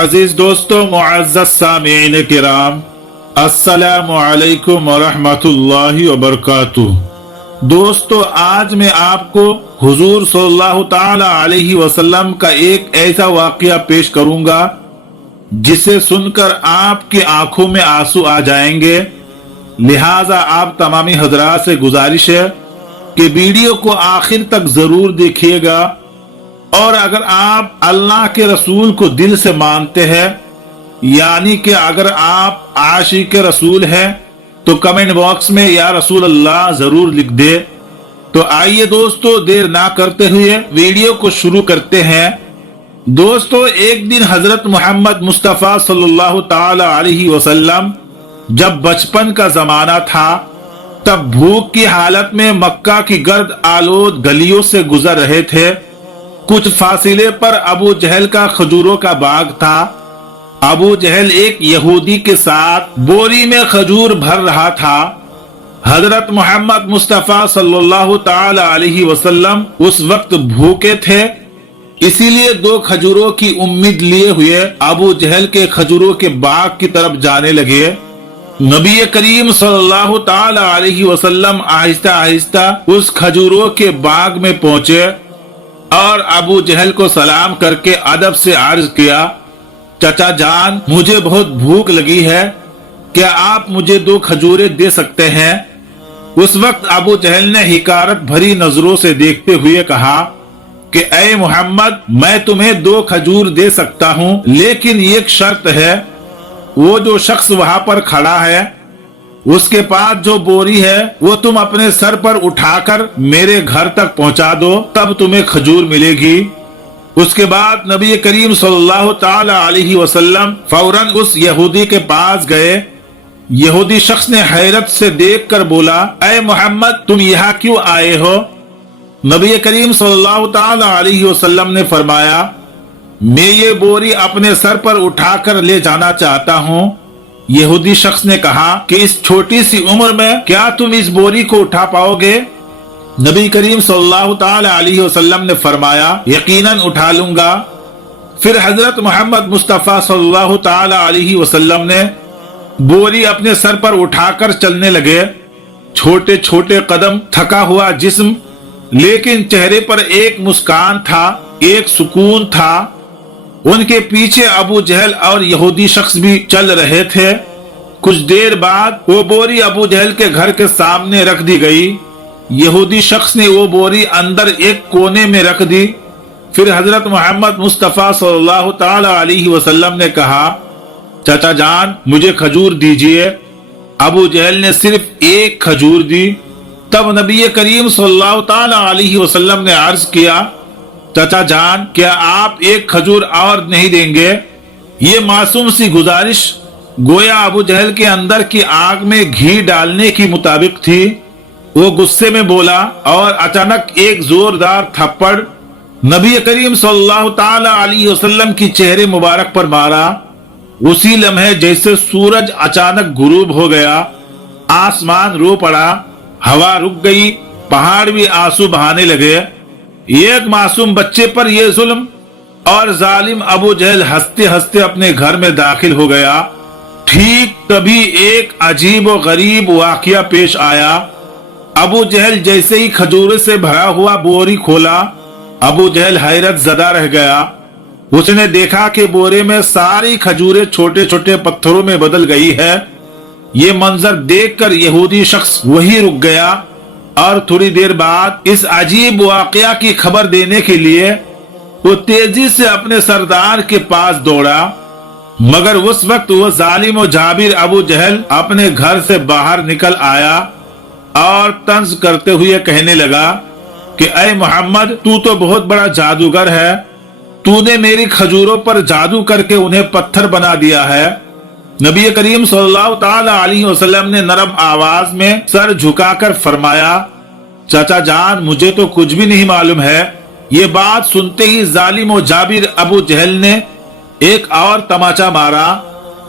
अजीज दोस्तों, मुअज़्ज़ज़ सामीईन किराम, अस्सलामु अलैकुम व रहमतुल्लाहि व बरकातुहू। दोस्तों, आज मैं आपको हुजूर सल्लल्लाहु ताला अलैहि वसल्लम का एक ऐसा वाक़या पेश करूंगा जिसे सुनकर आपकी आंखों में आंसू आ जाएंगे। लिहाजा आप तमामी हजरात से गुजारिश है कि वीडियो को आखिर तक जरूर देखिएगा, और अगर आप अल्लाह के रसूल को दिल से मानते हैं, यानी कि अगर आप आशिक रसूल हैं, तो कमेंट बॉक्स में या रसूल अल्लाह जरूर लिख दे। तो आइए दोस्तों, देर ना करते हुए वीडियो को शुरू करते हैं। दोस्तों, एक दिन हजरत मोहम्मद मुस्तफ़ा सल्लल्लाहु ताला अलैहि वसल्लम जब बचपन का जमाना था, तब भूख की हालत में मक्का की गर्द आलोद गलियों से गुजर रहे थे। कुछ फासिले पर अबू जहल का खजूरों का बाग था। अबू जहल एक यहूदी के साथ बोरी में खजूर भर रहा था। हजरत मोहम्मद मुस्तफ़ा सल्लल्लाहु ताला अलैहि वसल्लम उस वक्त भूखे थे, इसीलिए दो खजूरों की उम्मीद लिए हुए अबू जहल के खजूरों के बाग की तरफ जाने लगे। नबी करीम सल्लल्लाहु ताला अलैहि वसल्लम आहिस्ता आहिस्ता उस खजूरों के बाग में पहुंचे और अबू जहल को सलाम करके अदब से अर्ज किया, चाचा जान, मुझे बहुत भूख लगी है, क्या आप मुझे दो खजूरें दे सकते हैं? उस वक्त अबू जहल ने हिकारत भरी नजरों से देखते हुए कहा कि ऐ मोहम्मद, मैं तुम्हें दो खजूर दे सकता हूँ, लेकिन एक शर्त है। वो जो शख्स वहां पर खड़ा है, उसके पास जो बोरी है वो तुम अपने सर पर उठाकर मेरे घर तक पहुंचा दो, तब तुम्हें खजूर मिलेगी। उसके बाद नबी करीम सल्लल्लाहु ताला अलैहि वसल्लम फौरन उस यहूदी के पास गए। यहूदी शख्स ने हैरत से देखकर बोला, ऐ मोहम्मद, तुम यहाँ क्यों आए हो? नबी करीम सल्लल्लाहु ताला अलैहि वसल्लम ने फरमाया, मैं ये बोरी अपने सर पर उठाकर ले जाना चाहता हूँ। यहूदी शख्स ने कहा कि इस छोटी सी उम्र में क्या तुम इस बोरी को उठा पाओगे? नबी करीम सल्लल्लाहु ताला अलैहि वसल्लम ने फरमाया, यकीनन उठा लूंगा। फिर हजरत मोहम्मद मुस्तफ़ा सल्लल्लाहु ताला अलैहि वसल्लम ने बोरी अपने सर पर उठाकर चलने लगे। छोटे छोटे कदम, थका हुआ जिस्म, लेकिन चेहरे पर एक मुस्कान था, एक सुकून था। उनके पीछे अबू जहल और यहूदी शख्स भी चल रहे थे। कुछ देर बाद वो बोरी अबू जहल के घर के सामने रख दी गई। यहूदी शख्स ने वो बोरी अंदर एक कोने में रख दी। फिर हजरत मोहम्मद मुस्तफ़ा सल्लल्लाहु ताला अलैहि वसल्लम ने कहा, चाचा जान, मुझे खजूर दीजिए। अबू जहल ने सिर्फ एक खजूर दी। तब नबी करीम सल्लल्लाहु ताला अलैहि वसल्लम ने अर्ज किया, चाचा जान, क्या आप एक खजूर और नहीं देंगे? ये मासूम सी गुजारिश गोया अबू जहल के अंदर की आग में घी डालने की मुताबिक थी। वो गुस्से में बोला और अचानक एक जोरदार थप्पड़ नबी करीम सल्लल्लाहु ताला अलैहि वसल्लम की चेहरे मुबारक पर मारा। उसी लम्हे जैसे सूरज अचानक गुरूब हो गया, आसमान रो पड़ा, हवा रुक गई, पहाड़ भी आंसू बहाने लगे। एक मासूम बच्चे पर यह जुल्म, और जालिम अबू जहल हंसते हंसते अपने घर में दाखिल हो गया। ठीक तभी एक अजीब और गरीब वाकया पेश आया। अबू जहल जैसे ही खजूरों से भरा हुआ बोरी खोला, अबू जहल हैरत ज़दा रह गया। उसने देखा कि बोरे में सारी खजूरें छोटे छोटे पत्थरों में बदल गई है। ये मंजर देखकर यहूदी शख्स वही रुक गया और थोड़ी देर बाद इस अजीब वाकया की खबर देने के लिए वो तेजी से अपने सरदार के पास दौड़ा। मगर उस वक्त वो जालिम और जाबिर अबू जहल अपने घर से बाहर निकल आया और तंज करते हुए कहने लगा कि ऐ मोहम्मद, तू तो बहुत बड़ा जादूगर है। तूने मेरी खजूरों पर जादू करके उन्हें पत्थर बना दिया है। नबी करीम सल्लल्लाहु ताला अलैहि वसल्लम ने नरम आवाज में सर झुकाकर फरमाया, चाचा जान, मुझे तो कुछ भी नहीं मालूम है। ये बात सुनते ही जालिम और जाबिर अबू जहल ने एक और तमाचा मारा।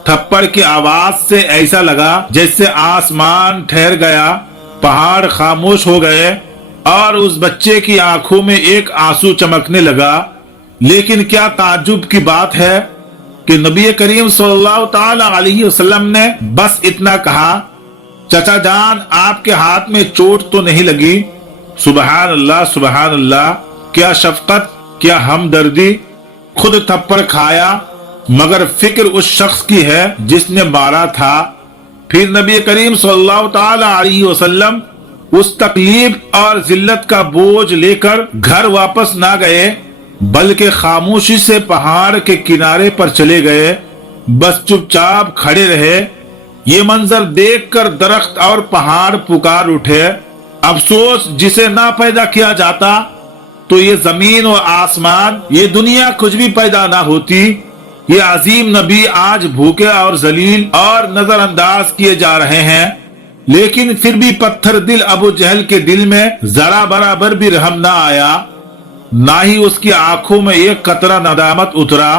थप्पड़ की आवाज से ऐसा लगा जैसे आसमान ठहर गया, पहाड़ खामोश हो गए और उस बच्चे की आंखों में एक आंसू चमकने लगा। लेकिन क्या ताज्जुब की बात है کہ نبی کریم صلی اللہ تعالی علیہ وسلم نے بس اتنا کہا، چچا جان آپ کے ہاتھ میں چوٹ تو نہیں لگی؟ سبحان اللہ سبحان اللہ، کیا شفقت، کیا ہمدردی! خود تھپڑ کھایا مگر فکر اس شخص کی ہے جس نے مارا تھا۔ پھر نبی کریم صلی اللہ تعالی علیہ وسلم اس تکلیف اور ذلت کا بوجھ لے کر گھر واپس نہ گئے، بلکہ خاموشی سے پہاڑ کے کنارے پر چلے گئے، بس چپ چاپ کھڑے رہے۔ یہ منظر دیکھ کر درخت اور پہاڑ پکار اٹھے، افسوس جسے نہ پیدا کیا جاتا تو یہ زمین و آسمان، یہ دنیا کچھ بھی پیدا نہ ہوتی۔ یہ عظیم نبی آج بھوکے اور ذلیل اور نظر انداز کیے جا رہے ہیں، لیکن پھر بھی پتھر دل ابو جہل کے دل میں ذرا برابر بھی رحم نہ آیا، نہ ہی اس کی آنکھوں میں ایک قطرہ ندامت اترا۔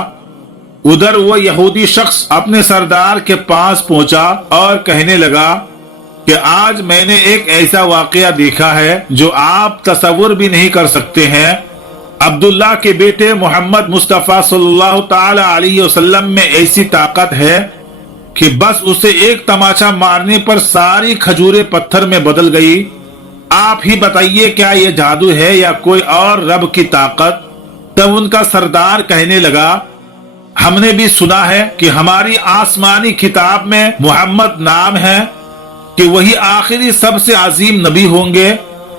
ادھر وہ یہودی شخص اپنے سردار کے پاس پہنچا اور کہنے لگا کہ آج میں نے ایک ایسا واقعہ دیکھا ہے جو آپ تصور بھی نہیں کر سکتے ہیں۔ عبداللہ کے بیٹے محمد مصطفیٰ صلی اللہ تعالی علیہ وسلم میں ایسی طاقت ہے کہ بس اسے ایک تماچا مارنے پر ساری کھجوریں پتھر میں بدل گئی۔ آپ ہی بتائیے کیا یہ جادو ہے یا کوئی اور رب کی طاقت؟ تب ان کا سردار کہنے لگا، ہم نے بھی سنا ہے کہ ہماری آسمانی کتاب میں محمد نام ہے کہ وہی آخری سب سے عظیم نبی ہوں گے،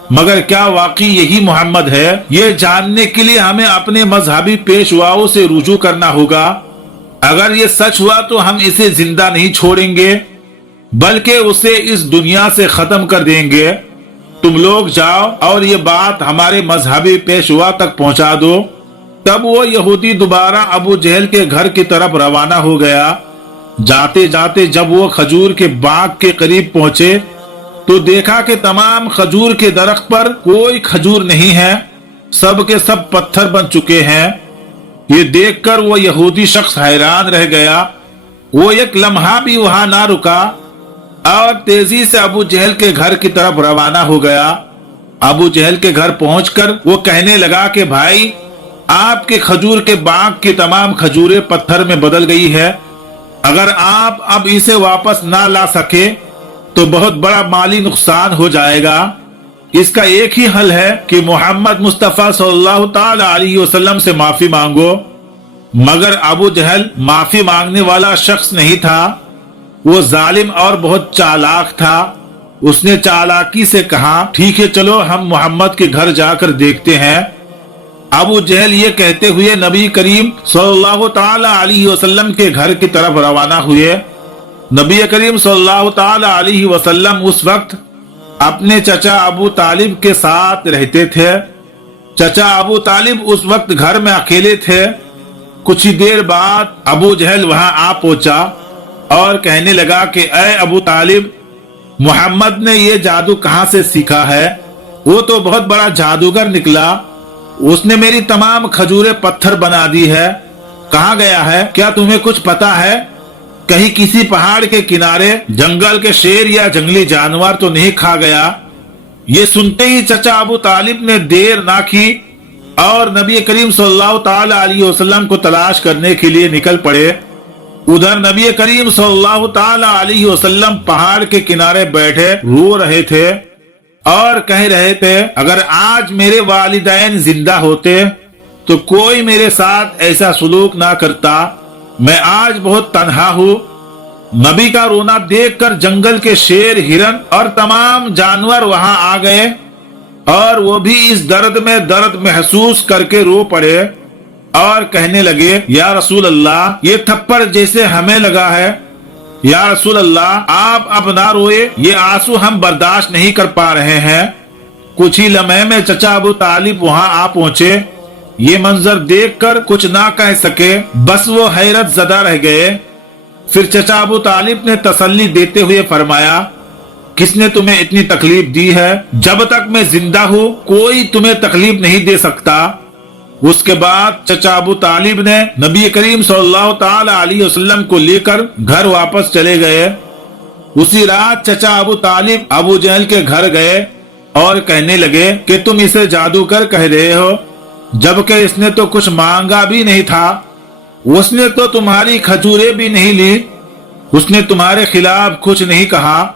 مگر کیا واقعی یہی محمد ہے؟ یہ جاننے کے لیے ہمیں اپنے مذہبی پیشواؤں سے رجوع کرنا ہوگا۔ اگر یہ سچ ہوا تو ہم اسے زندہ نہیں چھوڑیں گے بلکہ اسے اس دنیا سے ختم کر دیں گے۔ تم لوگ جاؤ اور یہ بات ہمارے مذہبی پیشوا تک پہنچا دو۔ تب وہ یہودی دوبارہ ابو جہل کے گھر کی طرف روانہ ہو گیا۔ جاتے جاتے جب وہ کھجور کے باغ کے قریب پہنچے تو دیکھا کہ تمام کھجور کے درخت پر کوئی کھجور نہیں ہے، سب کے سب پتھر بن چکے ہیں۔ یہ دیکھ کر وہ یہودی شخص حیران رہ گیا۔ وہ ایک لمحہ بھی وہاں نہ رکا اور تیزی سے ابو جہل کے گھر کی طرف روانہ ہو گیا۔ ابو جہل کے گھر پہنچ کر وہ کہنے لگا کہ بھائی، آپ کے کھجور کے باغ کی تمام کھجوریں پتھر میں بدل گئی ہے۔ اگر آپ اب اسے واپس نہ لا سکے تو بہت بڑا مالی نقصان ہو جائے گا۔ اس کا ایک ہی حل ہے کہ محمد مصطفیٰ صلی اللہ تعالی علیہ وسلم سے معافی مانگو۔ مگر ابو جہل معافی مانگنے والا شخص نہیں تھا، وہ ظالم اور بہت چالاک تھا۔ اس نے چالاکی سے کہا، ٹھیک ہے چلو ہم محمد کے گھر جا کر دیکھتے ہیں۔ ابو جہل یہ کہتے ہوئے نبی کریم صلی اللہ تعالی علیہ وسلم کے گھر کی طرف روانہ ہوئے۔ نبی کریم صلی اللہ تعالی علیہ وسلم اس وقت اپنے چچا ابو طالب کے ساتھ رہتے تھے۔ چچا ابو طالب اس وقت گھر میں اکیلے تھے۔ کچھ ہی دیر بعد ابو جہل وہاں آ پہنچا اور کہنے لگا کہ اے ابو طالب، محمد نے یہ جادو کہاں سے سیکھا ہے؟ وہ تو بہت بڑا جادوگر نکلا، اس نے میری تمام کھجوریں پتھر بنا دی ہے۔ کہاں گیا ہے؟ کیا تمہیں کچھ پتا ہے؟ کہیں کسی پہاڑ کے کنارے جنگل کے شیر یا جنگلی جانور تو نہیں کھا گیا؟ یہ سنتے ہی چچا ابو طالب نے دیر نہ کی اور نبی کریم صلی اللہ تعالی علیہ وسلم کو تلاش کرنے کے لیے نکل پڑے۔ ادھر نبی کریم صلی اللہ تعالی علیہ وسلم پہاڑ کے کنارے بیٹھے رو رہے تھے اور کہہ رہے تھے، اگر آج میرے والدین زندہ ہوتے تو کوئی میرے ساتھ ایسا سلوک نہ کرتا، میں آج بہت تنہا ہوں۔ نبی کا رونا دیکھ کر جنگل کے شیر، ہرن اور تمام جانور وہاں آ گئے اور وہ بھی اس درد میں درد محسوس کر کے رو پڑے اور کہنے لگے، یا رسول اللہ، یہ تھپڑ جیسے ہمیں لگا ہے۔ یا رسول اللہ، آپ اب نہ روئے، یہ آنسو ہم برداشت نہیں کر پا رہے ہیں۔ کچھ ہی لمحے میں چچا ابو طالب وہاں آ پہنچے۔ یہ منظر دیکھ کر کچھ نہ کہہ سکے، بس وہ حیرت زدہ رہ گئے۔ پھر چچا ابو طالب نے تسلی دیتے ہوئے فرمایا، کس نے تمہیں اتنی تکلیف دی ہے؟ جب تک میں زندہ ہوں کوئی تمہیں تکلیف نہیں دے سکتا۔ اس کے بعد چچا ابو طالب نے نبی کریم صلی اللہ تعالی علیہ وسلم کو لے کر گھر واپس چلے گئے۔ اسی رات چچا ابو طالب ابو جہل کے گھر گئے اور کہنے لگے کہ تم اسے جادوگر کہہ رہے ہو، جبکہ اس نے تو کچھ مانگا بھی نہیں تھا۔ उसने तो तुम्हारी खजूरें भी नहीं ली, उसने तुम्हारे खिलाफ कुछ नहीं कहा।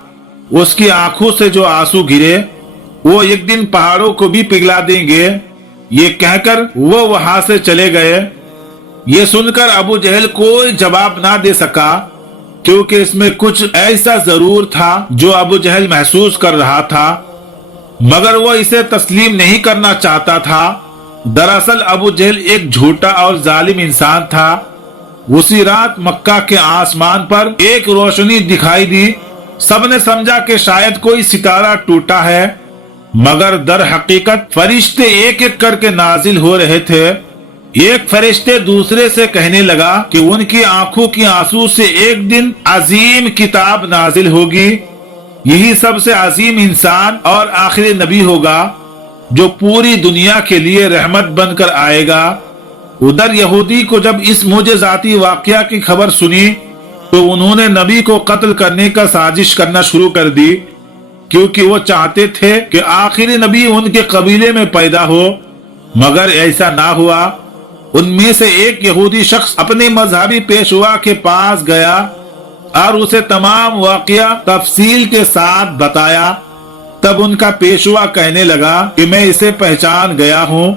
उसकी आंखों से जो आंसू गिरे वो एक दिन पहाड़ों को भी पिघला देंगे। ये कहकर वो वहां से चले गए। ये सुनकर अबू जहल कोई जवाब ना दे सका, क्योंकि इसमें कुछ ऐसा जरूर था जो अबू जहल महसूस कर रहा था, मगर वो इसे तस्लीम नहीं करना चाहता था। दरअसल अबू जहल एक झूठा और जालिम इंसान था। उसी रात मक्का के आसमान पर एक रोशनी दिखाई दी। सबने समझा कि शायद कोई सितारा टूटा है, मगर दर हकीकत फरिश्ते एक एक करके नाजिल हो रहे थे। एक फरिश्ते दूसरे से कहने लगा कि उनकी आंखों की आंसू से एक दिन अजीम किताब नाजिल होगी। यही सबसे अजीम इंसान और आखिरी नबी होगा जो पूरी दुनिया के लिए रहमत बनकर आएगा। उधर यहूदी को जब इस मुजज़ाती वाकया की खबर सुनी तो उन्होंने नबी को कत्ल करने का साजिश करना शुरू कर दी, क्योंकि वो चाहते थे कि आखिरी नबी उनके कबीले में पैदा हो, मगर ऐसा ना हुआ। उनमें से एक यहूदी शख्स अपने मजहबी पेशवा के पास गया और उसे तमाम वाकया तफसील के साथ बताया। तब उनका पेशवा कहने लगा कि मैं इसे पहचान गया हूँ,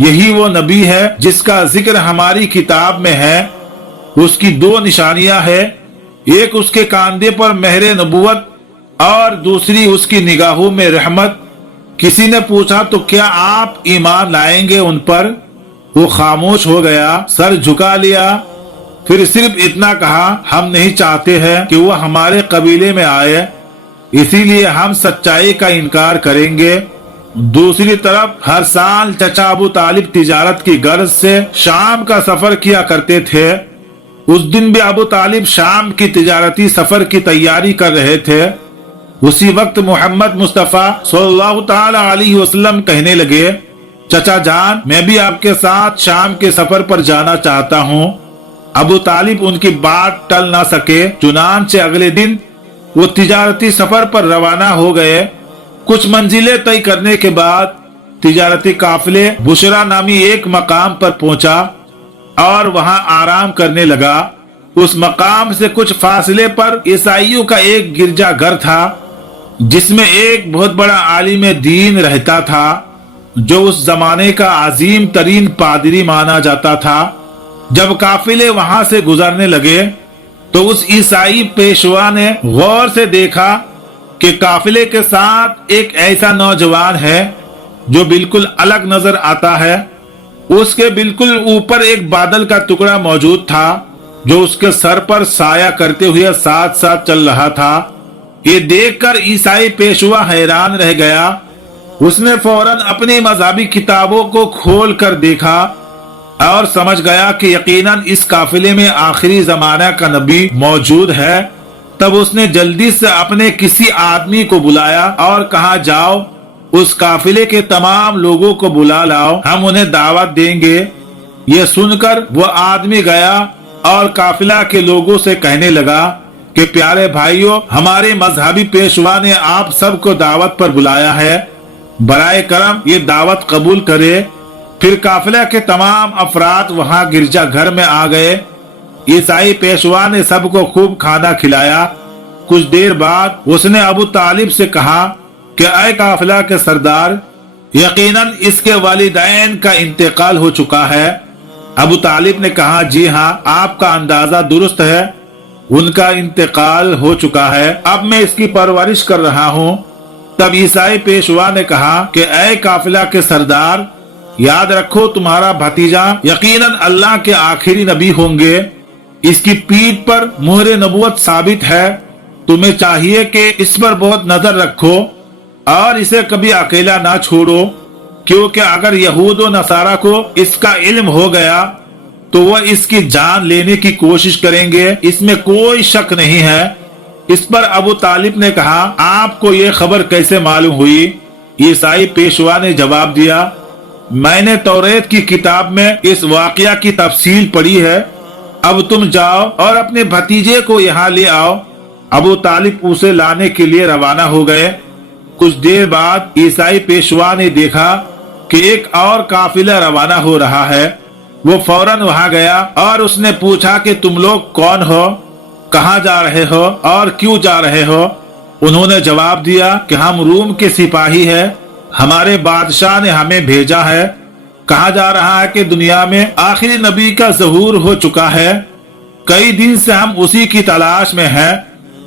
यही वो नबी है जिसका जिक्र हमारी किताब में है। उसकी दो निशानियां हैं, एक उसके कांधे पर मेहर नबुवत और दूसरी उसकी निगाहों में रहमत। किसी ने पूछा तो क्या आप ईमान लाएंगे उन पर? वो खामोश हो गया, सर झुका लिया, फिर सिर्फ इतना कहा, हम नहीं चाहते हैं कि वो हमारे कबीले में आए, इसीलिए हम सच्चाई का इनकार करेंगे। दूसरी तरफ हर साल चचा अबू तालिब तिजारत की गर्ज से शाम का सफर किया करते थे। उस दिन भी अबू तालिब शाम की तिजारती सफर की तैयारी कर रहे थे। उसी वक्त मोहम्मद मुस्तफा सल्लल्लाहु ताला अलैहि वसल्लम कहने लगे, चचा जान, मैं भी आपके साथ शाम के सफर पर जाना चाहता हूँ। अबू तालिब उनकी बात टल ना सके, चुनांचे अगले दिन वो तिजारती सफर पर रवाना हो गए। कुछ मंजिलें तय करने के बाद तिजारती काफिले बुशरा नामी एक मकाम पर पहुंचा और वहां आराम करने लगा। उस मकाम से कुछ फासले पर ईसाइयों का एक गिरजा घर था, जिसमें एक बहुत बड़ा आलिम दीन रहता था, जो उस जमाने का अजीम तरीन पादरी माना जाता था। जब काफिले वहां से गुजरने लगे तो उस ईसाई पेशवा ने गौर से देखा कि काफिले के साथ एक ऐसा नौजवान है जो बिल्कुल अलग नजर आता है। उसके बिल्कुल ऊपर एक बादल का टुकड़ा मौजूद था, जो उसके सर पर साया करते हुए साथ साथ चल रहा था। ये देखकर ईसाई पेशवा हैरान रह गया। उसने फौरन अपनी मजहबी किताबों को खोल कर देखा और समझ गया कि यकीनन इस काफिले में आखिरी जमाना का नबी मौजूद है। तब उसने जल्दी से अपने किसी आदमी को बुलाया और कहा, जाओ उस काफिले के तमाम लोगों को बुला लाओ, हम उन्हें दावत देंगे। ये सुनकर वो आदमी गया और काफिला के लोगों से कहने लगा कि प्यारे भाइयों, हमारे मजहबी पेशवा ने आप सबको दावत पर बुलाया है, बराए करम ये दावत कबूल करे। फिर काफिला के तमाम अफराद वहां गिरजा घर में आ गए। ईसाई पेशवा ने सबको खूब खाना खिलाया। कुछ देर बाद उसने अबू तालिब से कहा कि ऐ काफिला के सरदार, यकीनन इसके वालिदैन का इंतकाल हो चुका है। अबू तालिब ने कहा, जी हाँ, आपका अंदाजा दुरुस्त है, उनका इंतकाल हो चुका है, अब मैं इसकी परवरिश कर रहा हूँ। तब ईसाई पेशवा ने कहा कि ऐ काफिला के सरदार, याद रखो तुम्हारा भतीजा यकीनन अल्लाह के आखिरी नबी होंगे, इसकी पीठ पर मुहर नबुवत साबित है। तुम्हें चाहिए कि इस पर बहुत नजर रखो और इसे कभी अकेला ना छोड़ो, क्योंकि अगर यहूद व नसारा को इसका इल्म हो गया तो वह इसकी जान लेने की कोशिश करेंगे, इसमें कोई शक नहीं है। इस पर अबू तालिब ने कहा, आपको ये खबर कैसे मालूम हुई? ईसाई पेशवा ने जवाब दिया, मैंने तौरेत की किताब में इस वाकया की तफसील पढ़ी है। अब तुम जाओ और अपने भतीजे को यहाँ ले आओ। अबू तालिब उसे लाने के लिए रवाना हो गए। कुछ देर बाद ईसाई पेशवा ने देखा कि एक और काफिला रवाना हो रहा है। وہ فوراً وہاں گیا اور اس نے پوچھا کہ تم لوگ کون ہو، کہاں جا رہے ہو اور کیوں جا رہے ہو؟ انہوں نے جواب دیا کہ ہم روم کے سپاہی ہیں، ہمارے بادشاہ نے ہمیں بھیجا ہے۔ کہا جا رہا ہے کہ دنیا میں آخری نبی کا ظہور ہو چکا ہے، کئی دن سے ہم اسی کی تلاش میں ہیں،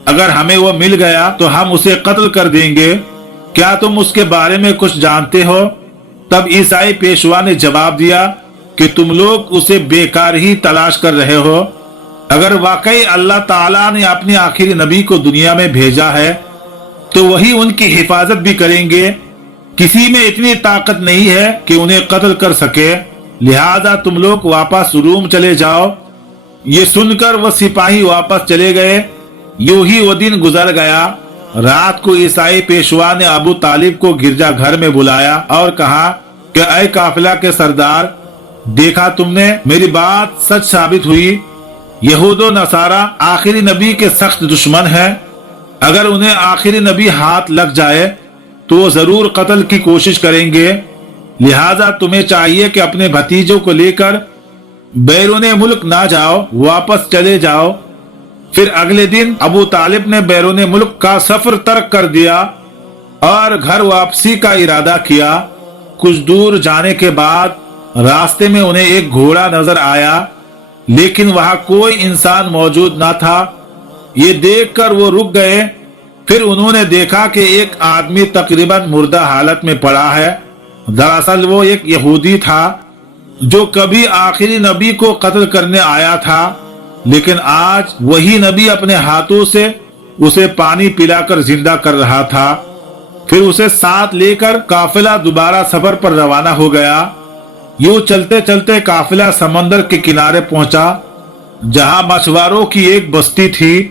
اگر ہمیں وہ مل گیا تو ہم اسے قتل کر دیں گے، کیا تم اس کے بارے میں کچھ جانتے ہو؟ تب عیسائی پیشوا نے جواب دیا کہ تم لوگ اسے بیکار ہی تلاش کر رہے ہو، اگر واقعی اللہ تعالیٰ نے اپنے آخری نبی کو دنیا میں بھیجا ہے تو وہی ان کی حفاظت بھی کریں گے، کسی میں اتنی طاقت نہیں ہے کہ انہیں قتل کر سکے، لہذا تم لوگ واپس روم چلے جاؤ۔ یہ سن کر وہ سپاہی واپس چلے گئے۔ یوں ہی وہ دن گزر گیا۔ رات کو عیسائی پیشوا نے ابو طالب کو گرجا گھر میں بلایا اور کہا کہ اے قافلہ کے سردار، دیکھا تم نے میری بات سچ ثابت ہوئی، یہود و نصارہ آخری نبی کے سخت دشمن ہیں، اگر انہیں آخری نبی ہاتھ لگ جائے تو وہ ضرور قتل کی کوشش کریں گے، لہذا تمہیں چاہیے کہ اپنے بھتیجوں کو لے کر بیرون ملک نہ جاؤ، واپس چلے جاؤ۔ پھر اگلے دن ابو طالب نے بیرون ملک کا سفر ترک کر دیا اور گھر واپسی کا ارادہ کیا۔ کچھ دور جانے کے بعد راستے میں انہیں ایک گھوڑا نظر آیا، لیکن وہاں کوئی انسان موجود نہ تھا۔ یہ دیکھ کر وہ رک گئے۔ پھر انہوں نے دیکھا کہ ایک آدمی تقریباً مردہ حالت میں پڑا ہے۔ دراصل وہ ایک یہودی تھا جو کبھی آخری نبی کو قتل کرنے آیا تھا، لیکن آج وہی نبی اپنے ہاتھوں سے اسے پانی پلا کر زندہ کر رہا تھا۔ پھر اسے ساتھ لے کر قافلہ دوبارہ سفر پر روانہ ہو گیا۔ یوں چلتے چلتے قافلہ سمندر کے کنارے پہنچا جہاں مچھواروں کی ایک بستی تھی۔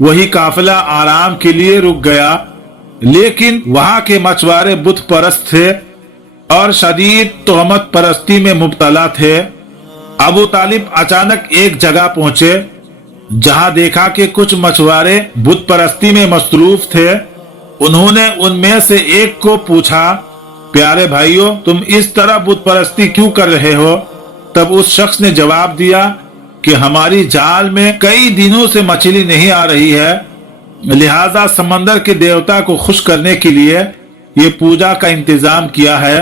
وہی قافلہ آرام کے لیے رک گیا، لیکن وہاں کے مچھوارے بت پرست تھے اور شدید تہمت پرستی میں مبتلا تھے۔ ابو طالب اچانک ایک جگہ پہنچے جہاں دیکھا کہ کچھ مچھوارے بت پرستی میں مصروف تھے۔ انہوں نے ان میں سے ایک کو پوچھا، پیارے بھائیو، تم اس طرح بت پرستی کیوں کر رہے ہو؟ تب اس شخص نے جواب دیا کہ ہماری جال میں کئی دنوں سے مچھلی نہیں آ رہی ہے، لہذا سمندر کے دیوتا کو خوش کرنے کے لیے یہ پوجا کا انتظام کیا ہے۔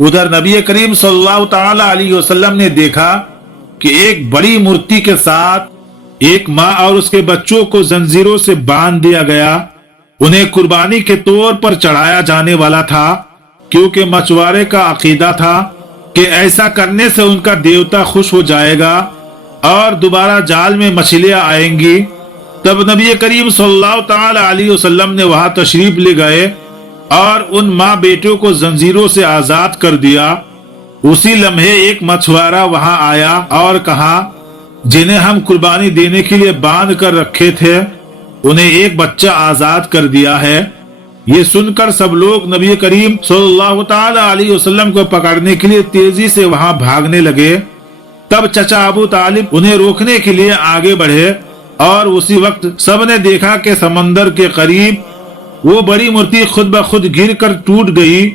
ادھر نبی کریم صلی اللہ تعالی علیہ وسلم نے دیکھا کہ ایک بڑی مورتی کے ساتھ ایک ماں اور اس کے بچوں کو زنجیروں سے باندھ دیا گیا، انہیں قربانی کے طور پر چڑھایا جانے والا تھا، کیونکہ مچھوارے کا عقیدہ تھا کہ ایسا کرنے سے ان کا دیوتا خوش ہو جائے گا اور دوبارہ جال میں مچھلیاں آئیں گی۔ تب نبی کریم صلی اللہ تعالی علیہ وسلم نے وہاں تشریف لے گئے اور ان ماں بیٹوں کو زنجیروں سے آزاد کر دیا۔ اسی لمحے ایک مچھوارا وہاں آیا اور کہا، جنہیں ہم قربانی دینے کے لیے باندھ کر رکھے تھے انہیں ایک بچہ آزاد کر دیا ہے۔ یہ سن کر سب لوگ نبی کریم صلی اللہ تعالی علیہ وسلم کو پکڑنے کے لیے تیزی سے وہاں بھاگنے لگے۔ تب چچا ابو طالب انہیں روکنے کے لیے آگے بڑھے اور اسی وقت سب نے دیکھا کہ سمندر کے قریب وہ بڑی مورتی خود بخود گر کر ٹوٹ گئی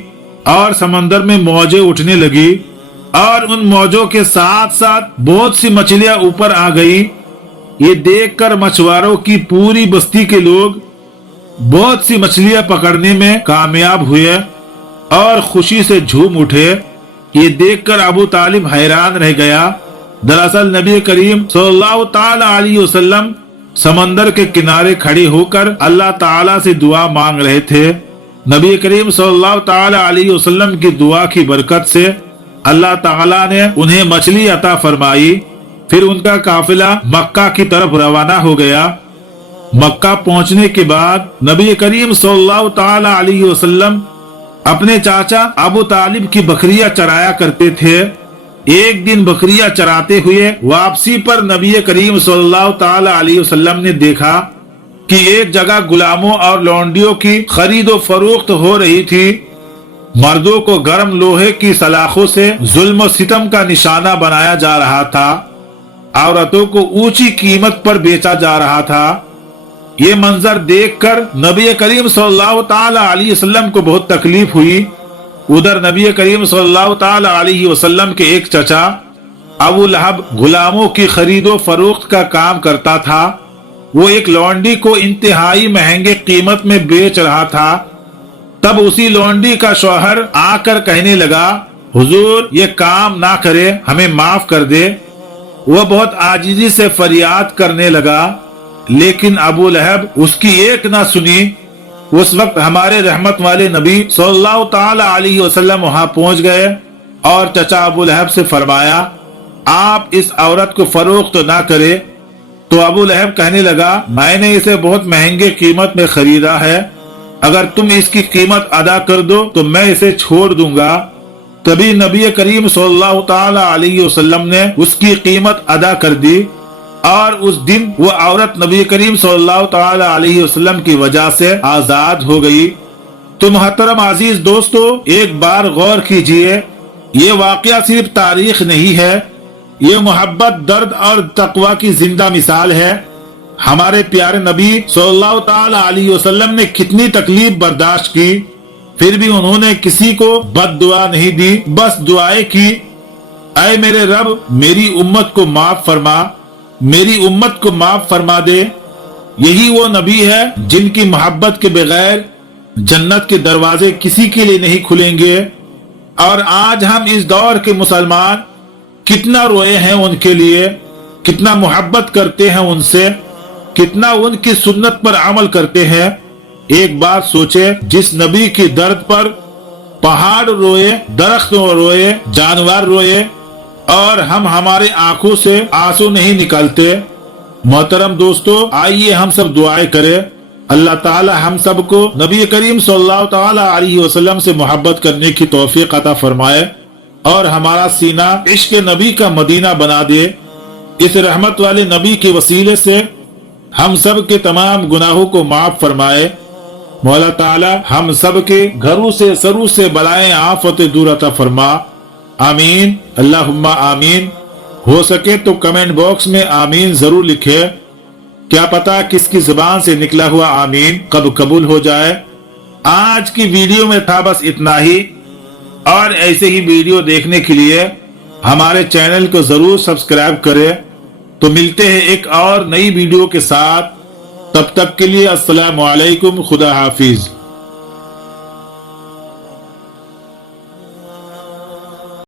اور سمندر میں موجیں اٹھنے لگی اور ان موجوں کے ساتھ ساتھ بہت سی مچھلیاں اوپر آ گئی۔ یہ دیکھ کر مچھواروں کی پوری بستی کے لوگ بہت سی مچھلیاں پکڑنے میں کامیاب ہوئے اور خوشی سے جھوم اٹھے۔ یہ دیکھ کر ابو طالب حیران رہ گیا۔ دراصل نبی کریم صلی اللہ تعالی علیہ وسلم سمندر کے کنارے کھڑے ہو کر اللہ تعالیٰ سے دعا مانگ رہے تھے۔ نبی کریم صلی اللہ تعالی علیہ وسلم کی دعا کی برکت سے اللہ تعالیٰ نے انہیں مچھلی عطا فرمائی۔ پھر ان کا قافلہ مکہ کی طرف روانہ ہو گیا۔ مکہ پہنچنے کے بعد نبی کریم صلی اللہ تعالی علیہ وسلم اپنے چاچا ابو طالب کی بکریاں چرایا کرتے تھے۔ ایک دن بکریاں چراتے ہوئے واپسی پر نبی کریم صلی اللہ تعالی علیہ وسلم نے دیکھا کہ ایک جگہ غلاموں اور لونڈیوں کی خرید و فروخت ہو رہی تھی۔ مردوں کو گرم لوہے کی سلاخوں سے ظلم و ستم کا نشانہ بنایا جا رہا تھا، عورتوں کو اونچی قیمت پر بیچا جا رہا تھا۔ یہ منظر دیکھ کر نبی کریم صلی اللہ تعالی علیہ وسلم کو بہت تکلیف ہوئی۔ ادھر نبی کریم صلی اللہ تعالی علیہ وسلم کے ایک چچا अबू लहब गुलामों की खरीदो फरोख्त का काम करता था। वो एक लौंडी को इंतहाई महंगे कीमत में बेच रहा था। तब उसी लौंडी का शौहर आकर कहने लगा, हुजूर ये काम ना करे, हमें माफ कर दे। वह बहुत आजिजी से फरियाद करने लगा, लेकिन अबू लहब उसकी एक ना सुनी। उस वक्त हमारे रहमत वाले नबी सल्लल्लाहु ताला अलैहि वसल्लम वहां पहुंच गए और चचा अबू लहब से फरमाया, आप इस औरत को फरोख्त ना करे। तो अबू लहब कहने लगा, मैंने इसे बहुत महंगे कीमत में खरीदा है, अगर तुम इसकी कीमत अदा कर दो तो मैं इसे छोड़ दूंगा। तभी नबी करीम सल्लल्लाहु ताला अलैहि वसल्लम ने उसकी कीमत अदा कर दी और उस दिन वो औरत नबी करीम सल्लल्लाहु ताला अलैहि वसल्लम की वजह से आजाद हो गई। तो मोहतरम अजीज दोस्तों, एक बार गौर कीजिए, ये वाकया सिर्फ तारीख नहीं है, ये मोहब्बत, दर्द और तकवा की जिंदा मिसाल है। हमारे प्यारे नबी सल्लल्लाहु ताला अलैहि वसल्लम ने कितनी तकलीफ बर्दाश्त की, फिर भी उन्होंने किसी को बद्दुआ नहीं दी, बस दुआएं की, ऐ मेरे रब मेरी उम्मत को माफ फरमा, मेरी उम्मत को माफ फरमा दे। यही वो नबी है जिनकी मोहब्बत के बगैर जन्नत के दरवाजे किसी के लिए नहीं खुलेंगे। और आज हम इस दौर के मुसलमान कितना रोए हैं उनके लिए, कितना मोहब्बत करते हैं उनसे, कितना उनकी सुन्नत पर अमल करते हैं। एक बात सोचे, जिस नबी की दर्द पर पहाड़ रोए, दरख्त रोए, जानवर रोए और हम हमारे आंखों से आंसू नहीं निकलते। मोहतरम दोस्तों, आइए हम सब दुआएं करें, अल्लाह ताला हम सबको नबी करीम सल्लल्लाहु ताला अलैहि वसल्लम से मोहब्बत करने की तौफीक अता फरमाए और हमारा सीना इश्क नबी का मदीना बना दे। इस रहमत वाले नबी के वसीले से हम सब के तमाम गुनाहों को माफ फरमाए। मौला ताला हम सब के घरों से सरू से बलाएं आफत दूर अता फरमा। आमीन, अल्लाहुम्मा आमीन। हो सके तो कमेंट बॉक्स में आमीन जरूर लिखे, क्या पता किसकी जुबान से निकला हुआ आमीन कब कबूल हो जाए। आज की वीडियो में था बस इतना ही, और ऐसे ही वीडियो देखने के लिए हमारे चैनल को जरूर सब्सक्राइब करें। तो मिलते हैं एक और नई वीडियो के साथ, तब तक के लिए अस्सलामु अलैकुम, खुदा हाफिज।